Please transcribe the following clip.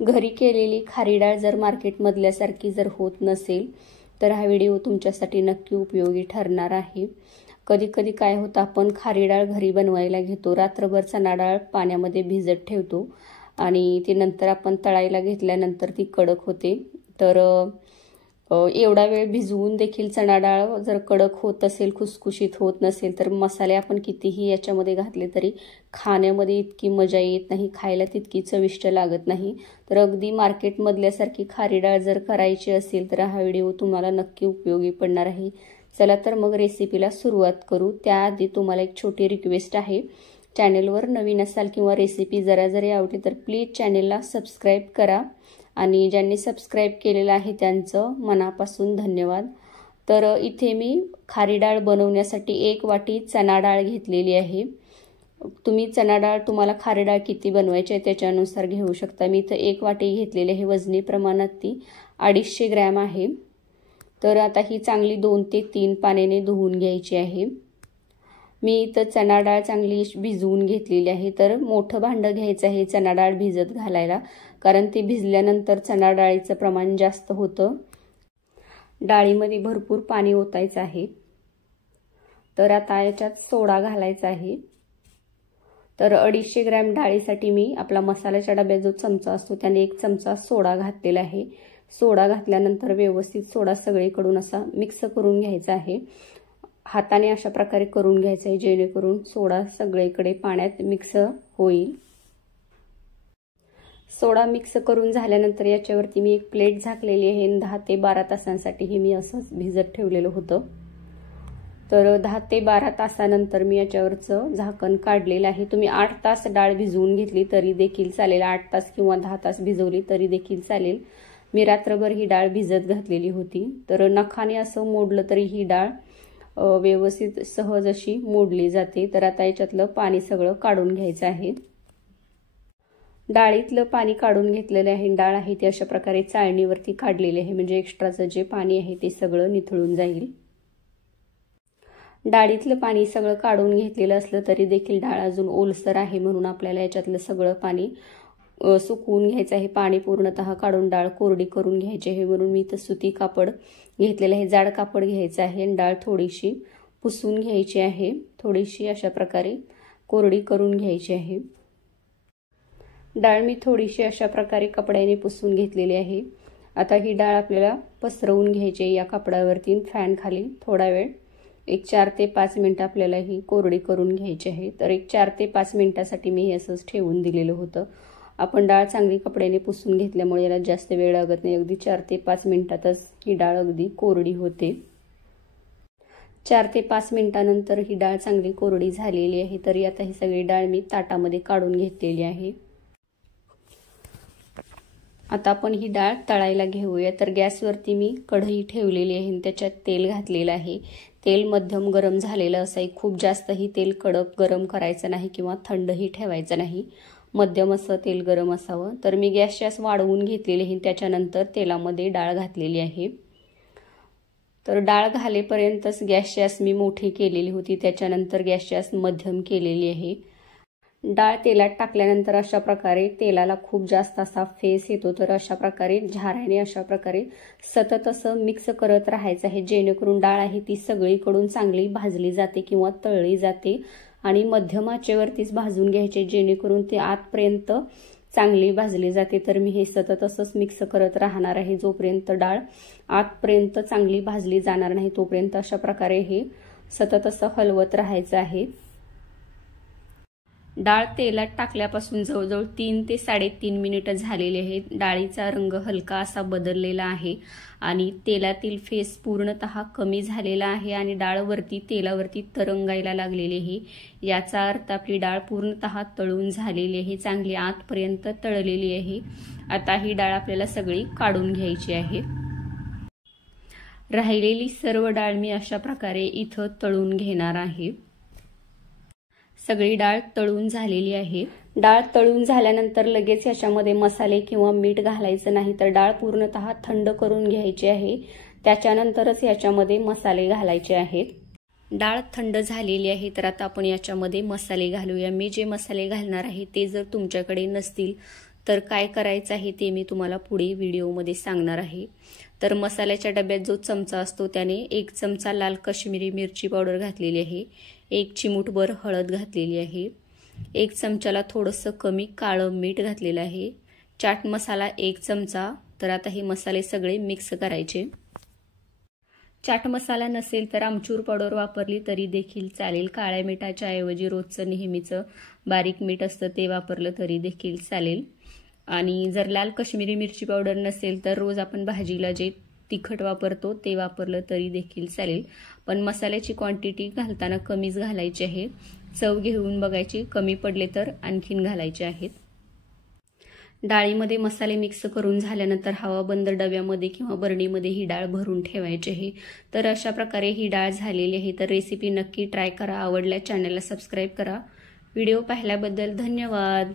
घरी केलेली खारी डाळ जर मार्केटमधल्यासारखी जर होत नसेल तर हा व्हिडिओ तुमच्यासाठी नक्की उपयोगी ठरणार आहे। कधी कधी काय होतं, आपण खारी डाळ घरी बनवायला घेतो, रात्रभर चणा डाळ पाण्यामध्ये भिजत ठेवतो आणि ती नंतर आपण तळायला घेतल्यानंतर ती कडक होते। तर एवढा वेळ भिजवून देखील चणा डाळ जर कडक होत असेल, खुसखुशीत होत नसेल, तर मसाले आपण कितीही याच्यामध्ये घातले तरी खाण्यामध्ये इतकी मजा येत नाही, खायला तितकी चविष्ट लागत नाही। तर अगदी मार्केटमधल्यासारखी खारी डाळ जर करायची असेल तर हा व्हिडिओ तुम्हाला नक्की उपयोगी पडणार आहे। चला तर मग रेसिपीला सुरुवात करू। त्याआधी तुम्हाला एक छोटी रिक्वेस्ट आहे, चॅनलवर नवीन असाल किंवा रेसिपी जरा जरी आवडली तर प्लीज चॅनलला सबस्क्राईब करा आणि ज्यांनी सबस्क्राईब केलेलं आहे त्यांचं मनापासून धन्यवाद। तर इथे मी खारी डाळ बनवण्यासाठी 1 वाटी चणा डाळ घेतलेली आहे। तुम्ही चणा डाळ तुम्हाला खारी डाळ किती बनवायची आहे त्याच्यानुसार घेऊ शकता। मी इथं 1 वाटी घेतलेली आहे, वजनी प्रमाणात ती 250 ग्रॅम आहे। तर आता ही चांगली 2 ते 3 पाण्याने धुवून घ्यायची आहे। मी इथं चणा डाळ चांगली भिजवून घेतलेली आहे। तर मोठं भांडं घ्यायचं आहे चणा डाळ भिजत घालायला, कारण ती भिजल्यानंतर चणा डाळीचं प्रमाण जास्त होतं, डाळीमध्ये भरपूर पाणी ओतायचं आहे। तर आता याच्यात सोडा घालायचा आहे। तर 250 ग्रॅम डाळीसाठी मी आपला मसाल्याच्या डब्यात जो चमचा असतो त्याने 1 चमचा सोडा घातलेला आहे। सोडा घातल्यानंतर व्यवस्थित सोडा सगळीकडून असा मिक्स करून घ्यायचा आहे। हाताने अशा प्रकारे करून घ्यायचं आहे जेणेकरून सोडा सगळीकडे पाण्यात मिक्स होईल। सोडा मिक्स करून झाल्यानंतर याच्यावरती मी एक प्लेट झाकलेली आहे। 10 ते 12 तासांसाठी हे मी असंच भिजत ठेवलेलं होतं। तर 10 ते 12 तासानंतर मी याच्यावरचं झाकण काढलेलं आहे। तुम्ही 8 तास डाळ भिजवून घेतली तरी देखील चालेल, 8 तास किंवा 10 तास भिजवली तरी देखील चालेल। मी रात्रभर ही डाळ भिजत घातलेली होती। तर नखाने असं मोडलं तरी ही डाळ व्यवस्थित सहज अशी मोडली जाते। तर आता याच्यातलं पाणी सगळं काढून घ्यायचं आहे। डाळीतलं पाणी काढून घेतलेलं आहे। डाळ आहे ती अशा प्रकारे चाळणीवरती काढलेली आहे, म्हणजे एक्स्ट्राचं जे पाणी आहे ते सगळं निथळून जाईल। डाळीतलं पाणी सगळं काढून घेतलेलं असलं तरी देखील डाळ अजून ओलसर आहे, म्हणून आपल्याला याच्यातलं सगळं पाणी सुकवून घ्यायचं आहे। पाणी पूर्णतः काढून डाळ कोरडी करून घ्यायची आहे, म्हणून मी इथं सुती कापड घेतलेलं आहे, जाड कापड घ्यायचं आहे आणि डाळ थोडीशी पुसून घ्यायची आहे। थोडीशी अशा प्रकारे कोरडी करून घ्यायची आहे। डाळ मी थोडीशी अशा प्रकारे कपड्याने पुसून घेतलेली आहे। आता ही डाळ आपल्याला पसरवून घ्यायची आहे या कपड्यावरती फॅन खाली थोडा वेळ, एक 4 ते 5 मिनिटं आपल्याला ही कोरडी करून घ्यायची आहे। तर एक 4 ते 5 मिनिटासाठी मी हे असंच ठेवून दिलेलं होतं। आपण डाळ चांगली कपड्याने पुसून घेतल्यामुळे याला जास्त वेळ लागत नाही, अगदी 4 ते 5 मिनिटातच ही डाळ अगदी कोरडी होते। 4 ते 5 मिनिटानंतर ही डाळ चांगली कोरडी झालेली आहे। तरी आता ही सगळी डाळ मी ताटामध्ये काढून घेतलेली आहे। आता आपण ही डाळ तळायला घेऊया। तर गॅसवरती मी कढई ठेवलेली आहे आणि त्याच्यात तेल घातलेलं आहे। तेल मध्यम गरम झालेलं असाय, खूप जास्तही तेल कडक गरम करायचं नाही किंवा थंडही ठेवायचं नाही, मध्यम असं तेल गरम असावं। तर मी गॅस वाढवून घेतलेली आहे, त्याच्यानंतर तेलामध्ये डाळ घातलेली आहे। तर डाळ घालेपर्यंतच गॅस मी मोठी केलेली होती, त्याच्यानंतर गॅस मध्यम केलेली आहे। डाळ तेलात टाकल्यानंतर अशा प्रकारे तेलाला खूप जास्त असा फेस येतो, तर अशा प्रकारे झाऱ्याने अशा प्रकारे सतत असं मिक्स करत राहायचं आहे, जेणेकरून डाळ आहे ती सगळीकडून चांगली भाजली जाते किंवा तळली जाते आणि मध्यम आचेवरतीच भाजून घ्यायचे, जेणेकरून ते आतपर्यंत चांगली भाजली जाते। तर मी हे सतत असंच मिक्स करत राहणार आहे, जोपर्यंत डाळ आतपर्यंत चांगली भाजली जाणार नाही तोपर्यंत अशा प्रकारे हे सतत असं हलवत राहायचं आहे। डाळ तेलात टाकल्यापासून जवळजवळ 3 ते 3.5 मिनिटं झालेली आहेत। डाळीचा रंग हलका असा बदललेला आहे आणि तेलातील फेस पूर्णतः कमी झालेला आहे आणि डाळ वरती तेलावरती तरंगायला लागलेली आहे। याचा अर्थ आपली डाळ पूर्णतः तळून झालेली आहे, चांगली आतपर्यंत तळलेली आहे। आता ही डाळ आपल्याला सगळी काढून घ्यायची आहे। राहिलेली सर्व डाळ मी अशा प्रकारे इथं तळून घेणार आहे। सगळी डाळ तळून झालेली आहे। डाळ तळून झाल्यानंतर लगेच याच्यामध्ये मसाले किंवा मीठ घालायचं नाही, तर डाळ पूर्णतः थंड करून घ्यायची आहे, त्याच्यानंतरच याच्यामध्ये मसाले घालायचे आहेत। डाळ थंड झालेली आहे, तर आता आपण याच्यामध्ये मसाले घालूया। मी जे मसाले घालणार आहे ते जर तुमच्याकडे नसतील तर काय करायचं आहे ते मी तुम्हाला पुढे व्हिडिओमध्ये सांगणार आहे। तर मसाल्याच्या डब्यात जो चमचा असतो त्याने 1 चमचा लाल काश्मीरी मिरची पावडर घातलेली आहे, 1 चिमूटभर हळद घातलेली आहे, 1 चमचाला थोडंसं कमी काळं मीठ घातलेलं आहे, चाट मसाला 1 चमचा। तर आता हे मसाले सगळे मिक्स करायचे। चाट मसाला नसेल तर आमचूर पावडर वापरली तरी देखील चालेल, काळ्या मिठाच्या ऐवजी रोजचं नेहमीचं बारीक मीठ असतं ते वापरलं तरी देखील चालेल। आणि जर लाल काश्मीरी मिरची पावडर नसेल तर रोज आपण भाजीला जे तिखट वापरतो ते वापरलं तरी देखील चालेल, पण मसाल्याची क्वांटिटी घालताना कमीच घालायची आहे। चव घेऊन बघायची, कमी पडले तर आणखीन घालायचे आहेत। डाळीमध्ये मसाले मिक्स करून झाल्यानंतर हवाबंद डब्यामध्ये किंवा बरणीमध्ये ही डाळ भरून ठेवायची आहे। तर अशा प्रकारे ही डाळ झालेली आहे। तर रेसिपी नक्की ट्राय करा, आवडल्या चॅनलला सबस्क्राईब करा। व्हिडिओ पाहिल्याबद्दल धन्यवाद।